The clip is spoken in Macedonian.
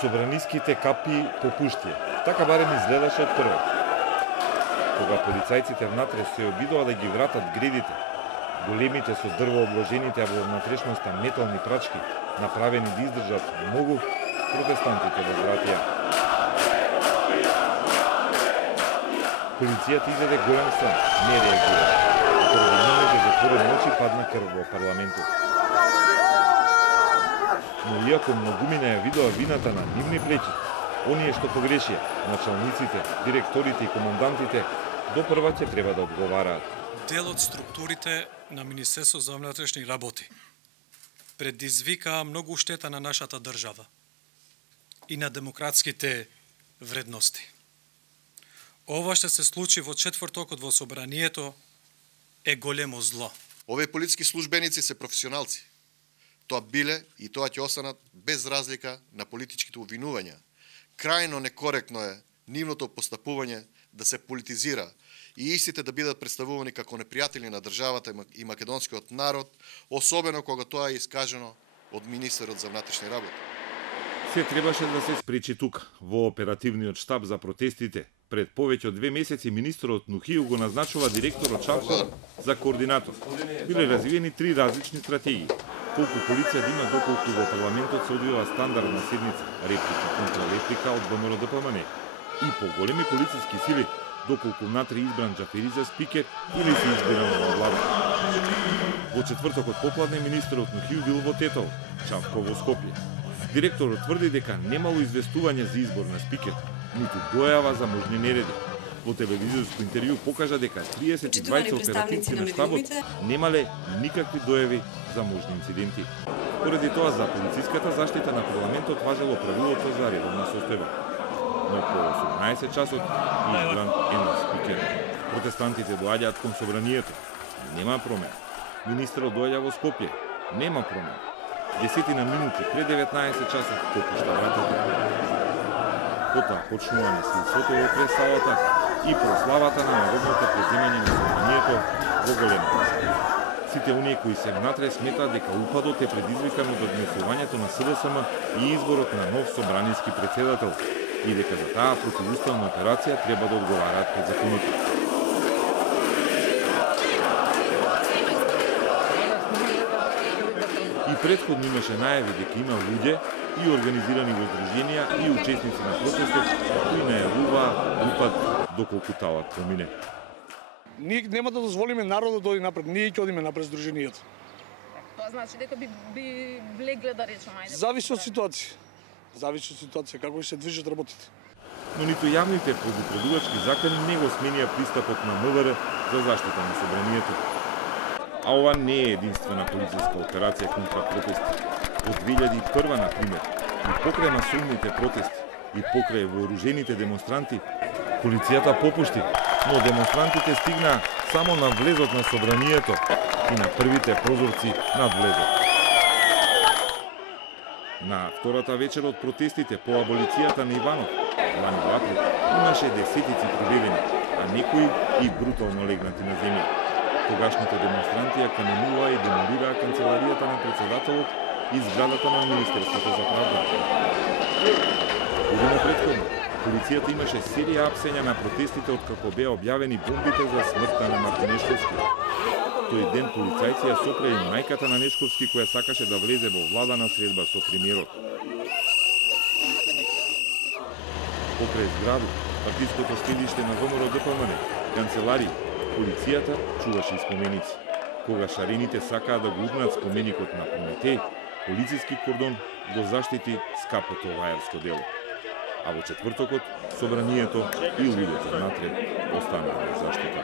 Собраниските капи попуштие. Така барем изгледаше од прво. Кога полицајците внатре се обидува да ги вратат гредите, големите со дрво обложените, а во внатрешноста метални прачки, направени да издржат многу, протестантите возвратија. Полицијата изеде голем срам, не реагира. Поради нивните затворени очи падна крв во парламентот. Но иако многумина ја видоа вината на нивни плеќи, оние што погрешија, началниците, директорите и командантите, допрва ќе треба да одговараат. Дел од структурите на Министерството за внатрешни работи предизвикаа многу штета на нашата држава и на демократските вредности. Ова што се случи во четвртокот во собранието е големо зло. Овие полициски службеници се професионалци. Тоа биле и тоа ќе останат без разлика на политичките обвинувања. Крајно некоректно е нивното постапување да се политизира и истите да бидат представувани како непријатели на државата и македонскиот народ, особено кога тоа е искажено од министерот за внатрешни работи. Се требаше да се спречи тука, во оперативниот штаб за протестите. Пред повеќе од 2 месеци министерот Нухију го назначува директорот Чавков за координатор. Биле развиени 3 различни стратегии. Колку полиција да има, доколку во парламентот се одвива стандардна седница, реплика контра реплика од ВМРО-ДПМН. И поголеми полициски сили, доколку внатре избран Џафери за спикер или се избира нова влада. Во четвртокот попладне министерот Нухију бил во Тетово, Чавков во Скопје. Директорот тврди дека немало известување за избор на спикер, ниту дојава за можни нереди. Во телевизијско интервју покажа дека 32 оперативци на штабот немале никакви дојави за можни инциденти. Поради тоа за полициската заштита на парламентот важело правилото за редовна состојба. Но по 18 часот избран е нов спикер. Протестантите доаѓаат кон собранието. Нема промена. Министерот доаѓа во Скопје. Нема промена. Десетина минути пред 19 часот попушта вратата. Потоа почнува насилството во пред салата и прославата на народното преземање на собранието во големата зала. Сите оние кои се внатре сметаат дека упадот е предизвикан од однесувањето на СДСМ и изборот на нов собраниски председател и дека за таа противуставна операција треба да одговараат пред законите. И претходно имаше најави дека има луѓе и организирани воздруженија и учесници на протестот кои најавуваа упад доколку талат промине. Ние нема да дозволиме народот да оди напред, ние ќе одиме напред здруженијата. Тоа значи дека би влегле да речеме, ајде. Зависи од ситуација. Зависи од ситуација како се движат работите. Но ниту јавните предупредувачки закони не го сменија пристапот на МВР за заштита на собранието. А ова не е единствена полициска операција контра протести. Од 2001, например, и покрај масовните протести, и покрај вооружените демонстранти, полицијата попушти, но демонстрантите стигнаа само на влезот на собранието и на првите прозорци над влезот. На втората вечер од протестите по аболицијата на Иванов, лани во април, имаше десетици прибивени, а некои и брутално легнати на земја. Тогашните демонстранти ја каменуваа и демолираа канцеларијата на председателот и зградата на Министерството за правда. Година претходно, полицијата имаше серија апсења на протестите откако беа објавени бомбите за смртта на Мартин Нешковски. Тој ден полицајци ја сопре и мајката на Нешковски која сакаше да влезе во владана средба со премиерот. Покрај зграду, партиското седиште на ВМРО-ДПМН, канцеларија, полицијата чуваше споменици. Кога шарените сакаа да го упнат споменикот на Прометеј, полициски кордон го заштити скапото вајарско дело. А во четвртокот, собранието и луѓето внатре останаа без заштита.